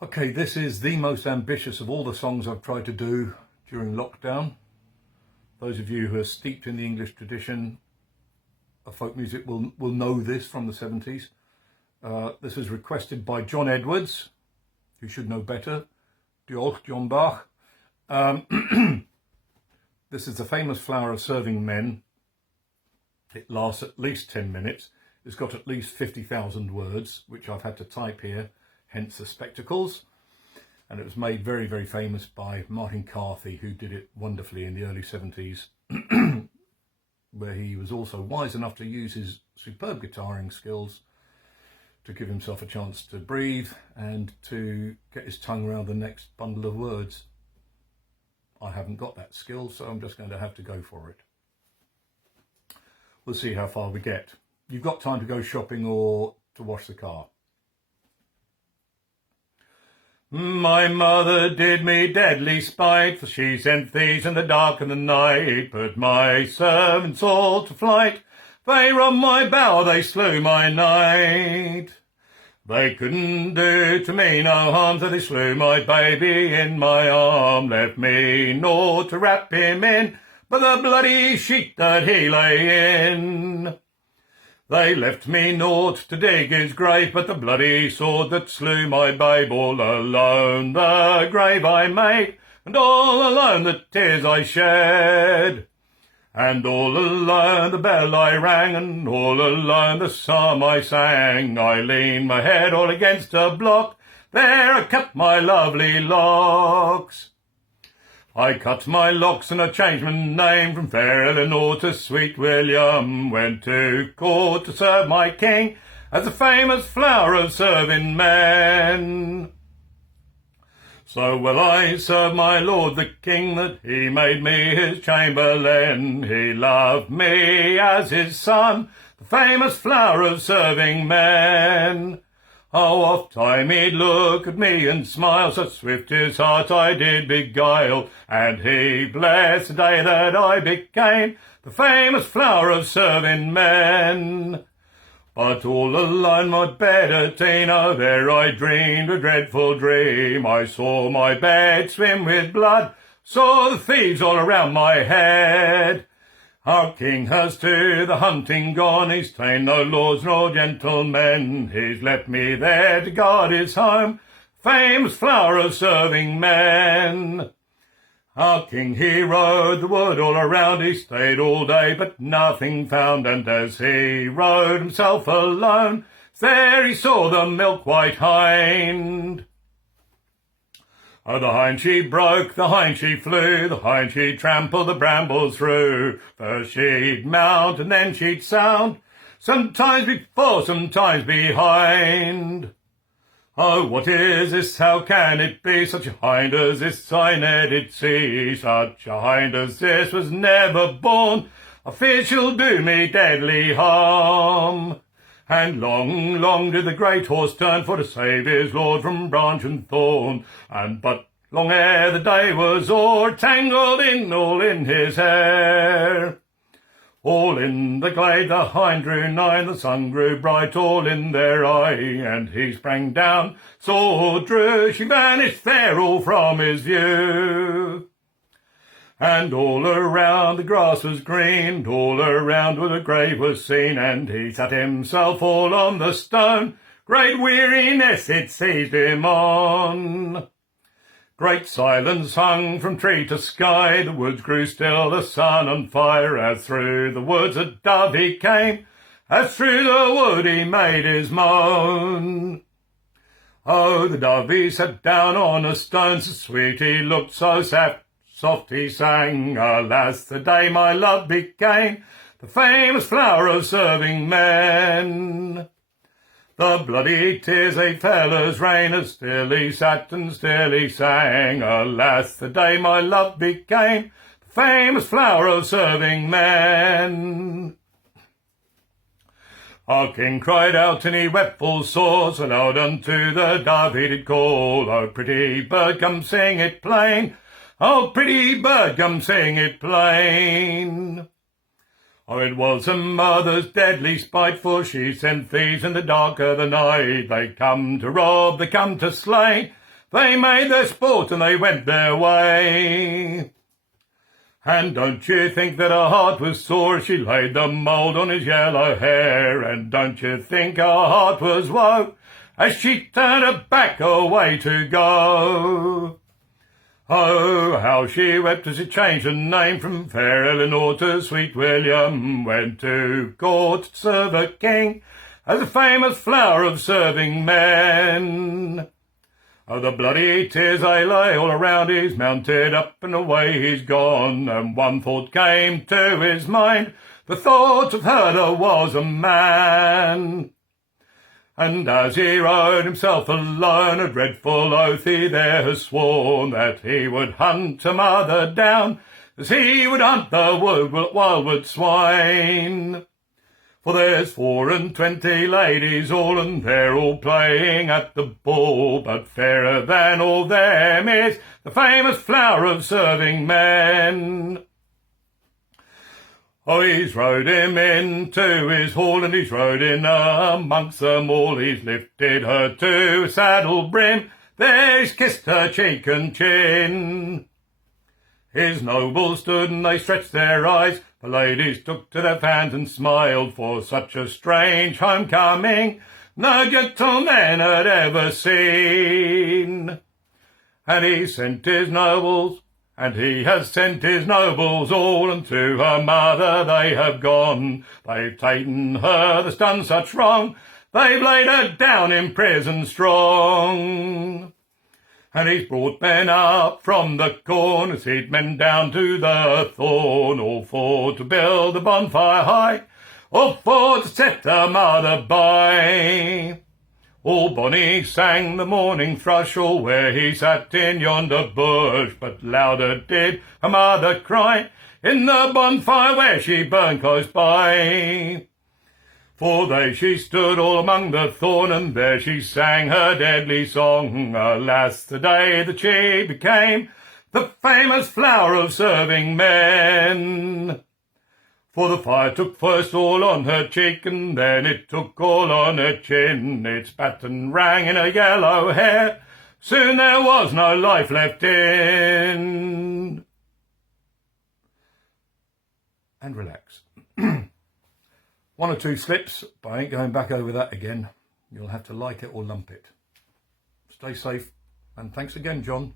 Okay, this is the most ambitious of all the songs I've tried to do during lockdown. Those of you who are steeped in the English tradition of folk music will know this from the 70s. This was requested by John Edwards, who should know better. Diolch, John Bach. This is the famous Flower of Serving Men. It lasts at least 10 minutes. It's got at least 50,000 words, which I've had to type here, hence the spectacles. And it was made very, very famous by Martin Carthy, who did it wonderfully in the early 70s, where he was also wise enough to use his superb guitaring skills to give himself a chance to breathe and to get his tongue around the next bundle of words. I haven't got that skill, so I'm just going to have to go for it. We'll see how far we get. You've got time to go shopping or to wash the car. My mother did me deadly spite, for she sent thieves in the dark and the night, put my servants all to flight. They robbed my bower, they slew my knight. They couldn't do to me no harm, so they slew my baby in my arm, left me naught to wrap him in, but the bloody sheet that he lay in. They left me naught to dig his grave, but the bloody sword that slew my babe. All alone the grave I made, and all alone the tears I shed. And all alone the bell I rang, and all alone the psalm I sang. I leaned my head all against a block, there I cut my lovely locks. I cut my locks and I changed my name from fair Eleanor to sweet William. Went to court to serve my king as the famous flower of serving men. So well I served my lord the king that he made me his chamberlain. He loved me as his son, the famous flower of serving men. How oft time he'd look at me and smile, so swift his heart I did beguile, and he blessed the day that I became the famous flower of serving men. But all alone my bed at Tina, there I dreamed a dreadful dream. I saw my bed swim with blood, saw the thieves all around my head. Our king has to the hunting gone, he's ta'en no lords nor gentlemen. He's left me there to guard his home, famous flower of serving men. Our king he rode the wood all around, he stayed all day but nothing found, and as he rode himself alone, there he saw the milk-white hind. Oh, the hind she broke, the hind she flew, the hind she trampled the brambles through. First she'd mount and then she'd sound, sometimes before, sometimes behind. Oh, what is this, how can it be, such a hind as this I ne'er did see. Such a hind as this was never born, I fear she'll do me deadly harm. And long, long did the great horse turn for to save his lord from branch and thorn. And but long ere the day was o'er, tangled in all in his hair. All in the glade the hind drew nigh, the sun grew bright all in their eye. And he sprang down, sword drew, she vanished there all from his view. And all around the grass was green, all around where the grave was seen, and he sat himself all on the stone, great weariness it seized him on. Great silence hung from tree to sky, the woods grew still, the sun on fire, as through the woods a dove he came, as through the wood he made his moan. Oh, the dove he sat down on a stone, so sweet he looked, so soft he sang, alas, the day my love became the famous flower of serving men. The bloody tears they fell as rain, as still he sat and still he sang, alas, the day my love became the famous flower of serving men. Our king cried out and he wept full sore, so loud unto the dove he did call, oh, pretty bird, come sing it plain, oh, pretty bird, come sing it plain. Oh, it was a mother's deadly spite, for she sent thieves in the dark of the night. They come to rob, they come to slay, They made their sport and they went their way. And don't you think that her heart was sore as she laid the mould on his yellow hair? And don't you think her heart was woe as she turned her back away to go? Oh, how she wept as she changed her name from fair Eleanor to sweet William, went to court to serve a king as a famous flower of serving men. Oh, the bloody tears they lay all around, he's mounted up and away he's gone, and one thought came to his mind, the thought of her that was a man. And as he rode himself alone, a dreadful oath he there has sworn, that he would hunt her mother down, as he would hunt the wildwood swine. For there's 24 ladies all, and they're all playing at the ball, but fairer than all them is the famous flower of serving men. Oh, he's rode him into his hall, and he's rode in amongst them all. He's lifted her to a saddle brim, there he's kissed her cheek and chin. His nobles stood and they stretched their eyes, the ladies took to their fans and smiled, for such a strange homecoming no gentleman had ever seen. And he sent his nobles, and he has sent his nobles all, and to her mother they have gone. They've taken her that's done such wrong, they've laid her down in prison strong. And he's brought men up from the corn, and sent men down to the thorn, all for to build a bonfire high, all for to set her mother by. All bonny sang the morning thrush, all where he sat in yonder bush, but louder did her mother cry in the bonfire where she burned close by. For there she stood all among the thorn, and there she sang her deadly song. Alas, the day that she became the famous flower of serving men. For the fire took first all on her cheek, and then it took all on her chin. It spat and rang in her yellow hair, soon there was no life left in. And relax. 1 or 2 slips, but I ain't going back over that again. You'll have to like it or lump it. Stay safe, and thanks again, John.